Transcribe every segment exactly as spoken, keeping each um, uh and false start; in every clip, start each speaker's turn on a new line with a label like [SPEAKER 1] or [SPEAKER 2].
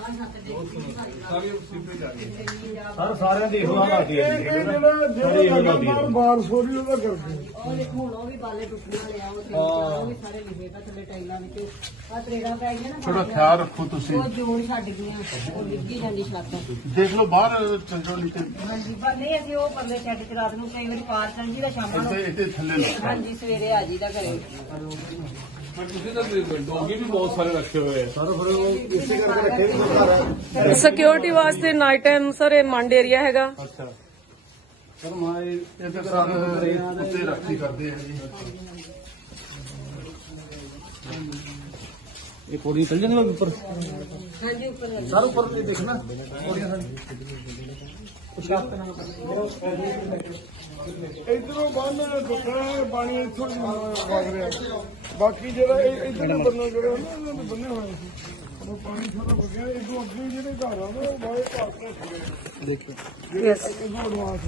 [SPEAKER 1] Sir ਸਾਰਿਆਂ ਦੀ ਇਹੋ ਹਾਲਾਤ ਹੀ ਹੈ ਜੀ।
[SPEAKER 2] ਇਹ ਜਿਹੜਾ ਜਿਹੜਾ ਲਗਾਤਾਰ ਬਾਰਿਸ਼ ਹੋ ਰਹੀ ਉਹਦਾ ਕਰਕੇ
[SPEAKER 3] ਉਹ ਦੇਖੋ ਹੁਣ ਉਹ ਵੀ ਬਾਲੇ ਟੁੱਟਣ ਵਾਲੇ ਆ, ਉਹ ਵੀ ਸਾਰੇ ਲਿਖੇ ਤਾਂ ਥੱਲੇ ਟਾਈਲਾਂ ਵਿੱਚ ਆ ਤਰੇੜਾਂ ਪੈ ਗਈਆਂ ਨਾ।
[SPEAKER 4] ਥੋੜਾ ਖਿਆਲ ਰੱਖੋ ਤੁਸੀਂ।
[SPEAKER 3] ਉਹ ਜੋੜ ਛੱਡ ਗਈਆਂ, ਉਹ ਡਿੱਗੀ ਜਾਂਦੀ ਛੱਤ।
[SPEAKER 4] ਦੇਖ ਲਓ ਬਾਹਰ ਚੱਲ ਜਾਓ ਨੀਚੇ।
[SPEAKER 3] ਹਾਂਜੀ, ਪਰ ਨਹੀਂ ਅਸੀਂ ਉਹ ਪਰਲੇ ਸ਼ੈੱਡ ਚ ਰਾਤ ਨੂੰ ਕਈ ਵਾਰੀ ਪਾਰ ਕਰ ਜੀ ਦਾ ਸ਼ਾਮਾਂ ਨੂੰ।
[SPEAKER 4] ਇੱਥੇ ਇੱਥੇ ਥੱਲੇ ਲਾ।
[SPEAKER 3] ਹਾਂਜੀ, ਸਵੇਰੇ ਆ ਜੀ ਦਾ ਘਰੇ।
[SPEAKER 1] ਤੁਸੀਂ ਤਾਂ ਡੋਗੀ ਵੀ ਬਹੁਤ ਸਾਰੇ ਰੱਖੇ ਹੋਏ ਆ ਸਰ, ਫਿਰ ਉਹ ਇਸੇ ਕਰਕੇ ਰੱਖੇ ਵੀ ਸਰਕਾਰ ਹੈ।
[SPEAKER 5] ਸਿਕਿਉਰਿਟੀ ਵਾਸਤੇ ਨਾਈਟ ਟਾਈਮ ਸਰ ਇਹ ਮੰਡ ਏਰੀਆ ਹੈਗਾ।
[SPEAKER 4] ਅੱਛਾ ਸਰ ਮੈਂ ਇਹ ਤੇ ਸਰ ਉੱਤੇ ਰੱਖੀ ਕਰਦੇ ਆ ਜੀ।
[SPEAKER 1] ਇਹ ਪੌੜੀ ਚੱਲ ਜਾਂਦੇ ਉੱਪਰ
[SPEAKER 3] ਹਾਂਜੀ, ਉੱਪਰ ਲੱਗੀ।
[SPEAKER 1] ਸਰ, ਉੱਪਰ ਤੇ ਦੇਖਣਾ ਪੌੜੀਆਂ ਸਰ
[SPEAKER 2] ਇਧਰੋਂ ਬੰਨ ਦੁੱਖਾ ਪਾਣੀ ਇੱਥੋਂ ਦੀ ਵਗ ਰਿਹਾ। ਬਾਕੀ ਜਿਹੜਾ ਇਧਰ ਬੰਨਾ ਜਿਹੜਾ ਨਾ ਉਹਨਾਂ ਦੇ ਬੰਨੇ ਹੋਏ ਸੀ, ਉਹ ਪਾਣੀ ਸਾਰਾ ਵਗਿਆ। ਇਦੋਂ ਅੱਗੇ ਜਿਹੜੇ ਘਰ ਆ ਨਾ ਉਹ ਬਾਏ ਭਾਗ ਰੱਖ
[SPEAKER 1] ਦੇਖੋ।
[SPEAKER 2] ਜਿਹੜੇ ਇਦੋਂ ਐਡਵਾਂਸ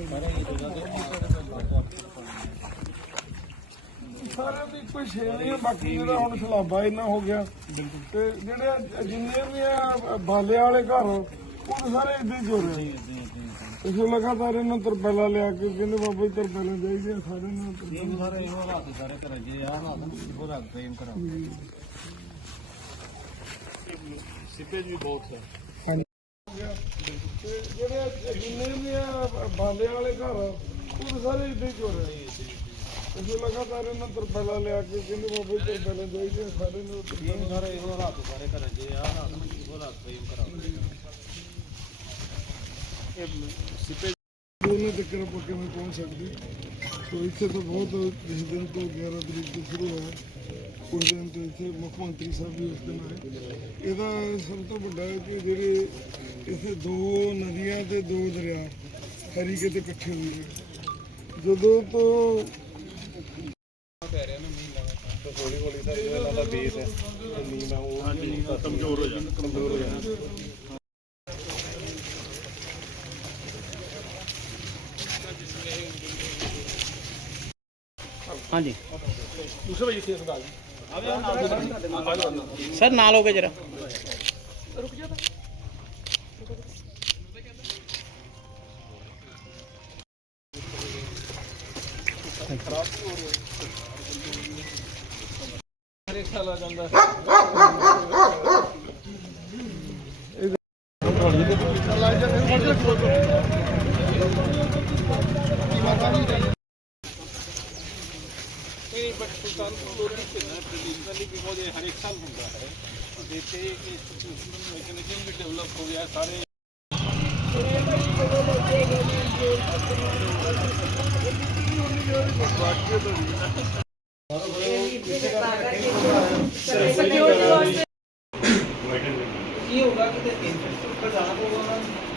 [SPEAKER 2] ਸਾਰਿਆਂ ਦੀ ਕੋਈ ਛੇਲ ਨਹੀਂ। ਬਾਕੀ ਜਿਹੜਾ ਹੁਣ ਸਲਾਬਾ ਇੰਨਾ ਹੋ ਗਿਆ ਤੇ ਜਿਹੜੇ ਜਿੰਨੇ ਵੀ ਆ ਬਾਲੇ ਵਾਲੇ ਘਰ ਉਹ ਸਾਰੇ ਏਦਾਂ ਹੀ ਹੋ ਰਹੇ। ਇਸ ਲਗਾਤਾਰ ਇਹਨਾਂ ਤਰਪੈਲਾ ਲਿਆ ਕੇ ਕਹਿੰਦੇ ਬਾਬਾ ਜੀ ਤਰਪੈਲਾ ਚਾਹੀਦੇ ਸਾਰੇ ਨੂੰ।
[SPEAKER 1] ਸਾਰੇ ਇਹੋ ਹਾਲਾਤ ਸਾਰੇ ਘਰ ਜੇ ਆ ਹਾਲਾਤ ਇਹੋ ਹਾਲਾਤ ਪ੍ਰੇਮ ਕਰਾ ਸਿੱਪੇਜ ਵੀ ਬਹੁਤ ਹੈ।
[SPEAKER 2] ਤੇ ਜਿਹੜੇ ਜਿੰਨੇ ਵੀ ਆ ਬਾਲੇ ਵਾਲੇ ਘਰ ਉਹ ਸਾਰੇ ਏਦਾਂ ਹੀ ਹੋ ਰਹੇ। ਇਸ ਲਗਾਤਾਰ ਇਹਨਾਂ ਤਰਪੈਲਾ ਲਿਆ ਕੇ ਕਹਿੰਦੇ ਬਾਬਾ ਜੀ ਤਰਪੈਲਾ ਚਾਹੀਦੇ ਸਾਰੇ ਨੂੰ।
[SPEAKER 1] ਸਾਰੇ ਇਹੋ ਹਾਲਾਤ ਸਾਰੇ ਘਰ ਜੇ ਆ ਹਾਲਾਤ ਇਹੋ ਹਾਲਾਤ ਪ੍ਰੇਮ ਕਰਾ ਸਿੱਪੇਜ
[SPEAKER 2] ਦੋਨੇ ਤੱਕ ਆਪਾਂ ਕਿਵੇਂ ਪਹੁੰਚ ਸਕਦੇ। ਸੋ ਇੱਥੇ ਤਾਂ ਬਹੁਤ ਜਿਸ ਦਿਨ ਤੋਂ ਗਿਆਰਾਂ ਤਰੀਕ ਤੋਂ ਸ਼ੁਰੂ ਹੋਇਆ ਉਸ ਦਿਨ ਤੋਂ ਇੱਥੇ ਮੁੱਖ ਮੰਤਰੀ ਸਾਹਿਬ ਵੀ ਉਸ ਦਿਨ ਆਏ। ਇਹਦਾ ਸਭ ਤੋਂ ਵੱਡਾ ਹੈ ਕਿ ਜਿਹੜੇ ਇੱਥੇ ਦੋ ਨਦੀਆਂ ਤੇ ਦੋ ਦਰਿਆ ਹਰੀਕੇ ਤੇ ਇਕੱਠੇ ਹੋਏ ਨੇ। ਜਦੋਂ ਤੋਂ
[SPEAKER 1] ਪੈ ਰਿਹਾ ਨਾ ਮੀਂਹ ਲਗਾਤਾਰ ਹੌਲੀ ਹੌਲੀ ਸਰ ਇਹਨਾਂ ਦਾ ਬੇਸ ਹੈ ਨੀਂਹ ਉਹ ਕਮਜ਼ੋਰ ਹੋ ਜਾਂਦਾ ਕਮਜ਼ੋਰ ਹੋ ਜਾਂਦਾ।
[SPEAKER 6] ਹਾਂਜੀ
[SPEAKER 1] ਦੂਸਰੇ ਭਾਈ ਇੱਥੇ ਸਰਦਾਰ ਜੀ
[SPEAKER 6] ਸਰ ਨਾਲ ਹੋ ਕੇ ਜਰਾ
[SPEAKER 1] ਰੁਕ ਜਾ। ਖਰਾਬ ਹੋ ਰਿਹਾ ਹਰੇਕ ਸਾਲ ਆ ਜਾਂਦਾ नहीं, बट सुल्तानपुर ट्रेडिशनली बिकॉज ये हर एक साल होता है देते मैकेनिज्म भी डेवलप हो गया सारे।
[SPEAKER 5] सिक्योरिटी वास्ते
[SPEAKER 6] ये होगा कि जाना होगा